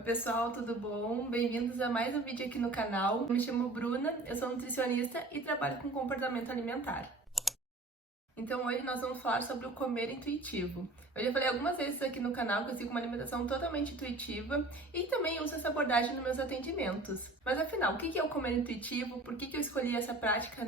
Oi pessoal, tudo bom? Bem-vindos a mais um vídeo aqui no canal. Eu me chamo Bruna, eu sou nutricionista e trabalho com comportamento alimentar. Então hoje nós vamos falar sobre o comer intuitivo. Eu já falei algumas vezes aqui no canal que eu sigo uma alimentação totalmente intuitiva e também uso essa abordagem nos meus atendimentos. Mas afinal, o que é o comer intuitivo? Por que eu escolhi essa prática,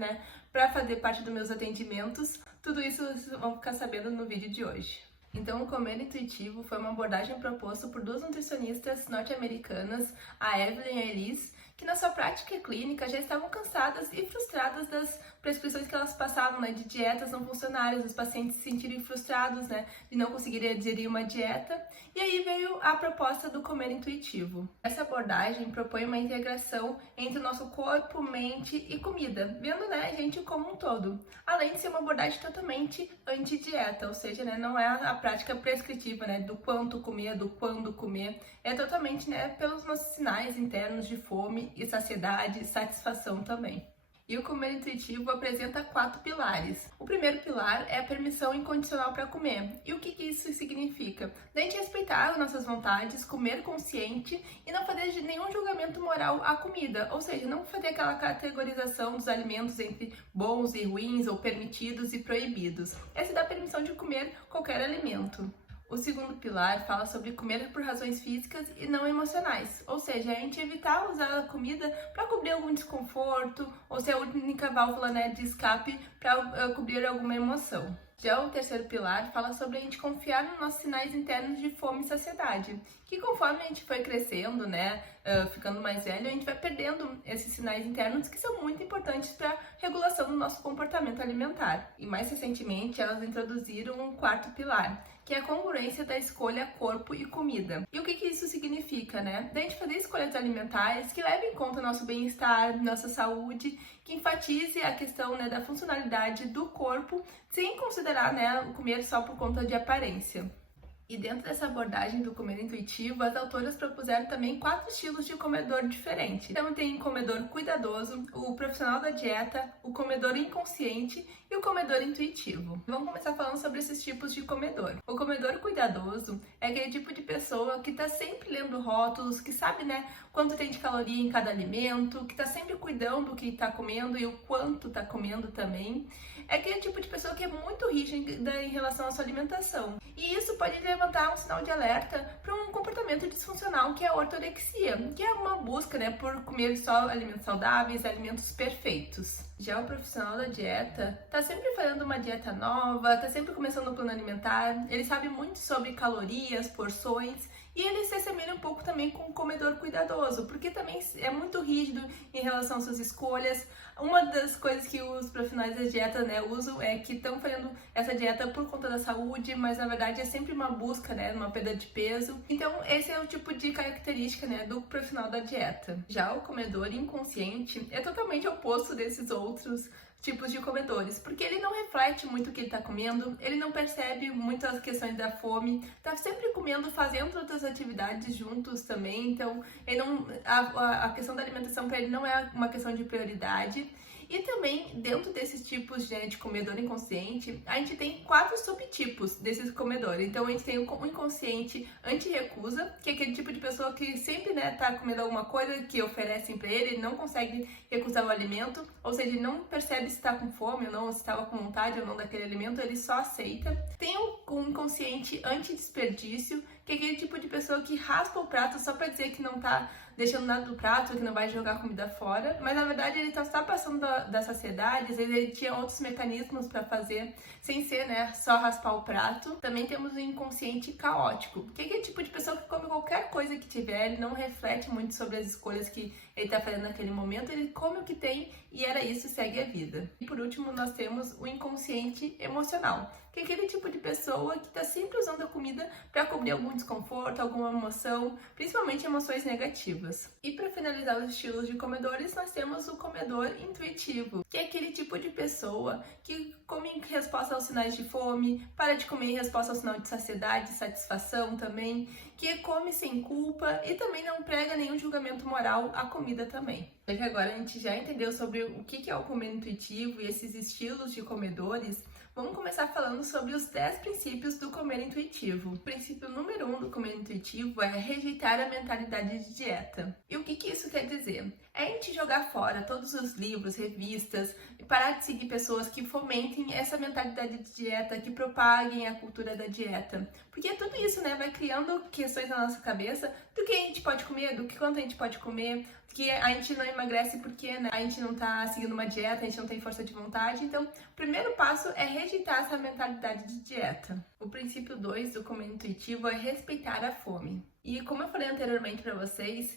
para fazer parte dos meus atendimentos? Tudo isso vocês vão ficar sabendo no vídeo de hoje. Então, o comer intuitivo foi uma abordagem proposta por duas nutricionistas norte-americanas, a Evelyn e a Elise, que na sua prática clínica já estavam cansadas e frustradas das prescrições que elas passavam, de dietas não funcionárias, os pacientes se sentirem frustrados, de não conseguirem aderir uma dieta. E aí veio a proposta do comer intuitivo. Essa abordagem propõe uma integração entre o nosso corpo, mente e comida, vendo, a gente como um todo. Além de ser uma abordagem totalmente anti-dieta, ou seja, não é a prática prescritiva, do quanto comer, do quando comer, é totalmente, pelos nossos sinais internos de fome e saciedade e satisfação também. E o comer intuitivo apresenta 4 pilares. O primeiro pilar é a permissão incondicional para comer. E o que isso significa? Da gente respeitar as nossas vontades, comer consciente e não fazer nenhum julgamento moral à comida. Ou seja, não fazer aquela categorização dos alimentos entre bons e ruins, ou permitidos e proibidos. Essa dá a permissão de comer qualquer alimento. O segundo pilar fala sobre comer por razões físicas e não emocionais, ou seja, a gente evitar usar a comida para cobrir algum desconforto ou ser a única válvula de escape para cobrir alguma emoção. Já o terceiro pilar fala sobre a gente confiar nos nossos sinais internos de fome e saciedade, que conforme a gente foi crescendo, ficando mais velho, a gente vai perdendo esses sinais internos que são muito importantes para a regulação do nosso comportamento alimentar. E mais recentemente elas introduziram um quarto pilar, que é a congruência da escolha corpo e comida. E o que isso significa, Da gente fazer escolhas alimentares que levem em conta nosso bem-estar, nossa saúde, que enfatize a questão da funcionalidade do corpo, sem considerar o comer só por conta de aparência. E dentro dessa abordagem do comer intuitivo, as autoras propuseram também 4 estilos de comedor diferentes. Então tem o comedor cuidadoso, o profissional da dieta, o comedor inconsciente e o comedor intuitivo. Vamos começar falando sobre esses tipos de comedor. O comedor cuidadoso é aquele tipo de pessoa que está sempre lendo rótulos, que sabe, quanto tem de caloria em cada alimento, que está sempre cuidando do que está comendo e o quanto está comendo também. É aquele tipo de pessoa que é muito rígida em relação à sua alimentação. E isso pode levantar um sinal de alerta para um comportamento disfuncional, que é a ortorexia, que é uma busca, por comer só alimentos saudáveis, alimentos perfeitos. Já o profissional da dieta tá sempre fazendo uma dieta nova, tá sempre começando um plano alimentar, ele sabe muito sobre calorias, porções, e ele se assemelha um pouco também com o comedor cuidadoso, porque também é muito rígido em relação às suas escolhas. Uma das coisas que os profissionais da dieta, usam é que estão fazendo essa dieta por conta da saúde, mas na verdade é sempre uma busca, uma perda de peso. Então esse é o tipo de característica, do profissional da dieta. Já o comedor inconsciente é totalmente oposto desses outros tipos de comedores, porque ele não reflete muito o que ele está comendo, ele não percebe muito as questões da fome, tá sempre comendo, fazendo outras atividades juntos também, então ele não, a questão da alimentação para ele não é uma questão de prioridade. E também, dentro desses tipos de comedor inconsciente, a gente tem 4 subtipos desses comedores. Então, a gente tem o inconsciente anti-recusa, que é aquele tipo de pessoa que sempre tá comendo alguma coisa que oferecem para ele não consegue recusar o alimento, ou seja, ele não percebe se está com fome ou não, se estava com vontade ou não daquele alimento, ele só aceita. Tem o inconsciente anti-desperdício, que é aquele tipo de pessoa que raspa o prato só para dizer que não tá deixando nada do prato, que não vai jogar comida fora, mas na verdade ele está passando da saciedade, às vezes ele tinha outros mecanismos para fazer, sem ser, só raspar o prato. Também temos o inconsciente caótico, que é aquele tipo de pessoa que come qualquer coisa que tiver, ele não reflete muito sobre as escolhas que ele está fazendo naquele momento, ele come o que tem e era isso, segue a vida. E por último, nós temos o inconsciente emocional, que é aquele tipo de pessoa que está sempre usando a comida para cobrir algum desconforto, alguma emoção, principalmente emoções negativas. E para finalizar os estilos de comedores, nós temos o comedor intuitivo, que é aquele tipo de pessoa que come em resposta aos sinais de fome, para de comer em resposta ao sinal de saciedade, satisfação também, que come sem culpa e também não prega nenhum julgamento moral à comida também. Já que agora a gente já entendeu sobre o que é o comer intuitivo e esses estilos de comedores, Vamos começar falando sobre os 10 princípios do comer intuitivo. O princípio número 1 do comer intuitivo é rejeitar a mentalidade de dieta. E o que isso quer dizer? É a gente jogar fora todos os livros, revistas e parar de seguir pessoas que fomentem essa mentalidade de dieta, que propaguem a cultura da dieta. Porque tudo isso, né, vai criando questões na nossa cabeça do que a gente pode comer, do que quanto a gente pode comer, que a gente não emagrece porque, né, a gente não tá seguindo uma dieta, a gente não tem força de vontade. Então, o primeiro passo é rejeitar essa mentalidade de dieta. O princípio 2 do comer intuitivo é respeitar a fome. E como eu falei anteriormente para vocês,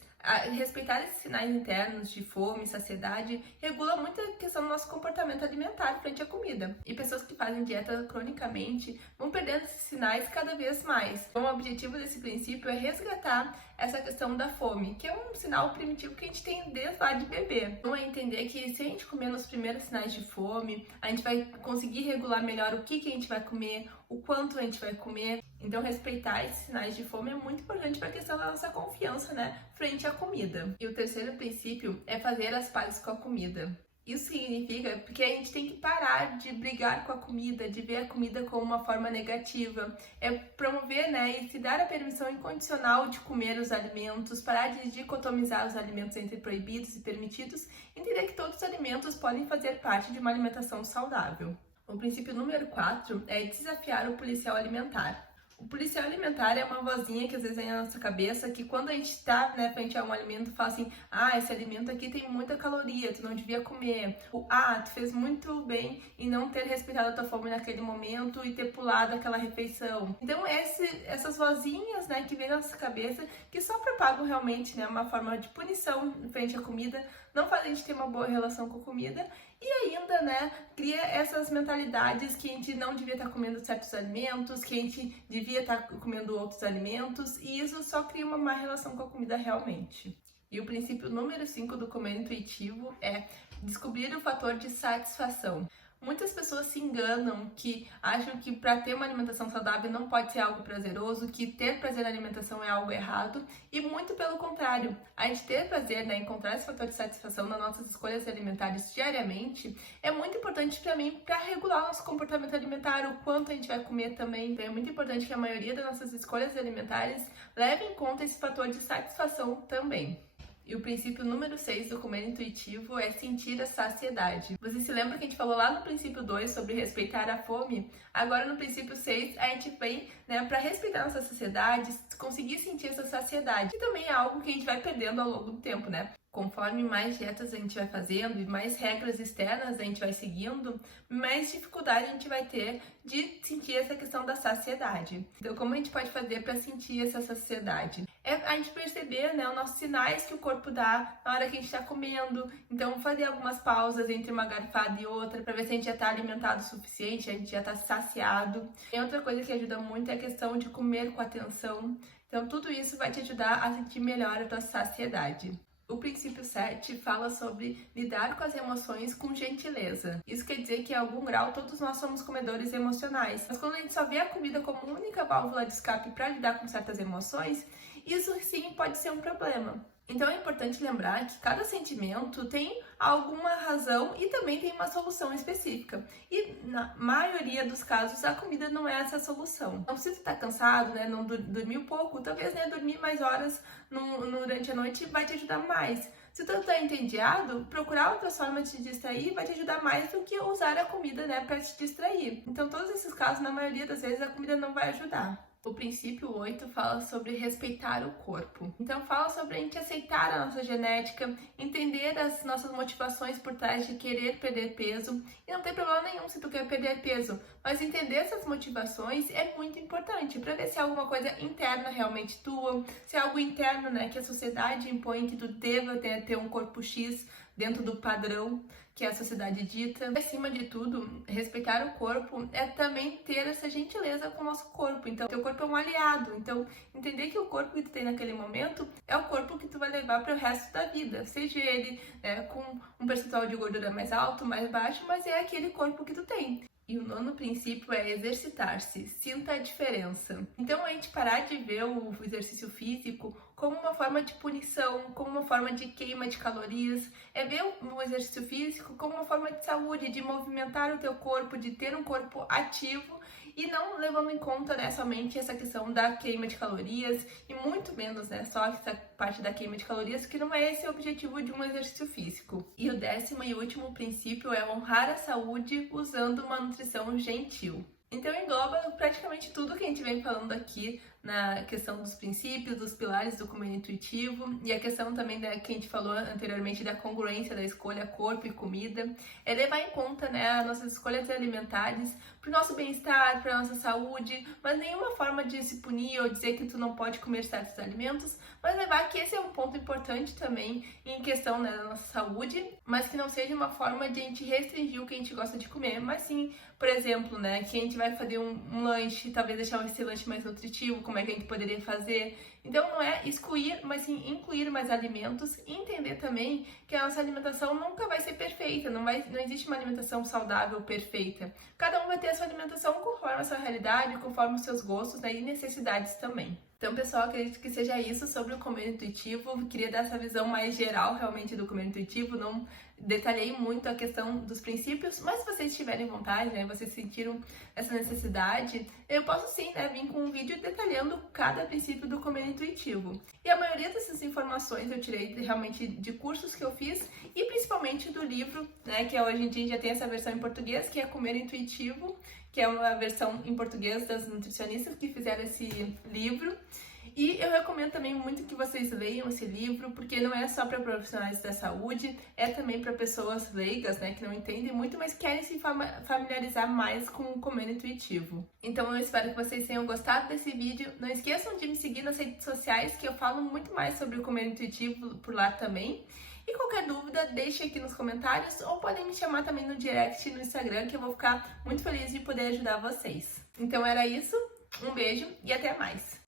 respeitar esses sinais internos de fome, saciedade, regula muito a questão do nosso comportamento alimentar frente à comida. E pessoas que fazem dieta cronicamente vão perdendo esses sinais cada vez mais. Então, o objetivo desse princípio é resgatar essa questão da fome, que é um sinal primitivo que a gente tem desde lá de bebê. Então, é entender que se a gente comer nos primeiros sinais de fome, a gente vai conseguir regular melhor o que a gente vai comer, o quanto a gente vai comer. Então, respeitar esses sinais de fome é muito importante para a questão da nossa confiança, né, frente à comida. E o terceiro princípio é fazer as pazes com a comida. Isso significa porque a gente tem que parar de brigar com a comida, de ver a comida como uma forma negativa. É promover, né, e se dar a permissão incondicional de comer os alimentos, parar de dicotomizar os alimentos entre proibidos e permitidos, entender que todos os alimentos podem fazer parte de uma alimentação saudável. O princípio número 4 é desafiar o policial alimentar. O policial alimentar é uma vozinha que às vezes vem na nossa cabeça, que quando a gente está, né, frente a um alimento, fala assim: ah, esse alimento aqui tem muita caloria, tu não devia comer. Ou, ah, tu fez muito bem em não ter respeitado a tua fome naquele momento e ter pulado aquela refeição. Então, essas vozinhas, né, que vem na nossa cabeça, que só propagam realmente, né, uma forma de punição frente à comida, não fazem a gente ter uma boa relação com a comida e ainda, né, cria essas mentalidades que a gente não devia estar comendo certos alimentos, que a gente devia estar comendo outros alimentos, e isso só cria uma má relação com a comida realmente. E o princípio número 5 do comer intuitivo é descobrir o fator de satisfação. Muitas pessoas se enganam, que acham que para ter uma alimentação saudável não pode ser algo prazeroso, que ter prazer na alimentação é algo errado, e muito pelo contrário. A gente ter prazer, né, encontrar esse fator de satisfação nas nossas escolhas alimentares diariamente é muito importante para mim, para regular o nosso comportamento alimentar, o quanto a gente vai comer também. Então é muito importante que a maioria das nossas escolhas alimentares leve em conta esse fator de satisfação também. E o princípio número 6 do comer intuitivo é sentir a saciedade. Você se lembra que a gente falou lá no princípio 2 sobre respeitar a fome? Agora no princípio 6 a gente vem, né, para respeitar nossa saciedade, conseguir sentir essa saciedade. Que também é algo que a gente vai perdendo ao longo do tempo, né? Conforme mais dietas a gente vai fazendo e mais regras externas a gente vai seguindo, mais dificuldade a gente vai ter de sentir essa questão da saciedade. Então, como a gente pode fazer para sentir essa saciedade? É a gente perceber, né, os nossos sinais que o corpo dá na hora que a gente está comendo. Então, fazer algumas pausas entre uma garfada e outra para ver se a gente já está alimentado o suficiente, a gente já está saciado. E outra coisa que ajuda muito é a questão de comer com atenção. Então, tudo isso vai te ajudar a sentir melhor a tua saciedade. O princípio 7 fala sobre lidar com as emoções com gentileza. Isso quer dizer que, em algum grau, todos nós somos comedores emocionais. Mas quando a gente só vê a comida como única válvula de escape para lidar com certas emoções, isso sim pode ser um problema. Então é importante lembrar que cada sentimento tem alguma razão e também tem uma solução específica. E na maioria dos casos a comida não é essa solução. Então se você está cansado, né, não dormiu pouco, talvez, né, dormir mais horas durante a noite vai te ajudar mais. Se tu está entediado, procurar outras formas de te distrair vai te ajudar mais do que usar a comida, né, para te distrair. Então todos esses casos, na maioria das vezes, a comida não vai ajudar. O princípio 8 fala sobre respeitar o corpo. Então fala sobre a gente aceitar a nossa genética, entender as nossas motivações por trás de querer perder peso. E não tem problema nenhum se tu quer perder peso, mas entender essas motivações é muito importante para ver se é alguma coisa interna realmente tua, se é algo interno, né, que a sociedade impõe que tu deva ter um corpo X dentro do padrão que a sociedade dita. Acima de tudo, respeitar o corpo é também ter essa gentileza com o nosso corpo. Então, teu corpo é um aliado. Então, entender que o corpo que tu tem naquele momento é o corpo que tu vai levar para o resto da vida. Seja ele, né, com um percentual de gordura mais alto, mais baixo, mas é aquele corpo que tu tem. E o 9º princípio é exercitar-se, sinta a diferença. Então, a gente parar de ver o exercício físico como uma forma de punição, como uma forma de queima de calorias, é ver o exercício físico como uma forma de saúde, de movimentar o teu corpo, de ter um corpo ativo e não levando em conta, né, somente essa questão da queima de calorias e muito menos, né, só essa parte da queima de calorias, que não é esse o objetivo de um exercício físico. E o 10º e último princípio é honrar a saúde usando uma nutrição gentil. Então engloba praticamente tudo que a gente vem falando aqui na questão dos princípios, dos pilares do comer intuitivo e a questão também que a gente falou anteriormente da congruência da escolha corpo e comida, é levar em conta, né, as nossas escolhas alimentares para o nosso bem-estar, para a nossa saúde, mas nenhuma forma de se punir ou dizer que tu não pode comer certos alimentos, mas levar que esse é um ponto importante também em questão, né, da nossa saúde, mas que não seja uma forma de a gente restringir o que a gente gosta de comer, mas sim, por exemplo, né, que a gente vai fazer um lanche, talvez deixar esse lanche mais nutritivo, como é que a gente poderia fazer. Então não é excluir, mas sim incluir mais alimentos e entender também que a nossa alimentação nunca vai ser perfeita, não existe uma alimentação saudável perfeita. Cada um vai ter a sua alimentação conforme a sua realidade, conforme os seus gostos, né, e necessidades também. Então, pessoal, acredito que seja isso sobre o comer intuitivo. Queria dar essa visão mais geral, realmente, do comer intuitivo. Não detalhei muito a questão dos princípios, mas se vocês tiverem vontade, né, vocês sentiram essa necessidade, eu posso sim, né, vir com um vídeo detalhando cada princípio do comer intuitivo. E a maioria dessas informações eu tirei realmente de cursos que eu fiz e principalmente do livro, né, que hoje em dia já tem essa versão em português, que é Comer Intuitivo, que é uma versão em português das nutricionistas que fizeram esse livro. E eu recomendo também muito que vocês leiam esse livro, porque não é só para profissionais da saúde, é também para pessoas leigas, né, que não entendem muito, mas querem se familiarizar mais com o comer intuitivo. Então eu espero que vocês tenham gostado desse vídeo. Não esqueçam de me seguir nas redes sociais, que eu falo muito mais sobre o comer intuitivo por lá também. E qualquer dúvida, deixe aqui nos comentários ou podem me chamar também no direct no Instagram, que eu vou ficar muito feliz de poder ajudar vocês. Então era isso, um beijo e até mais!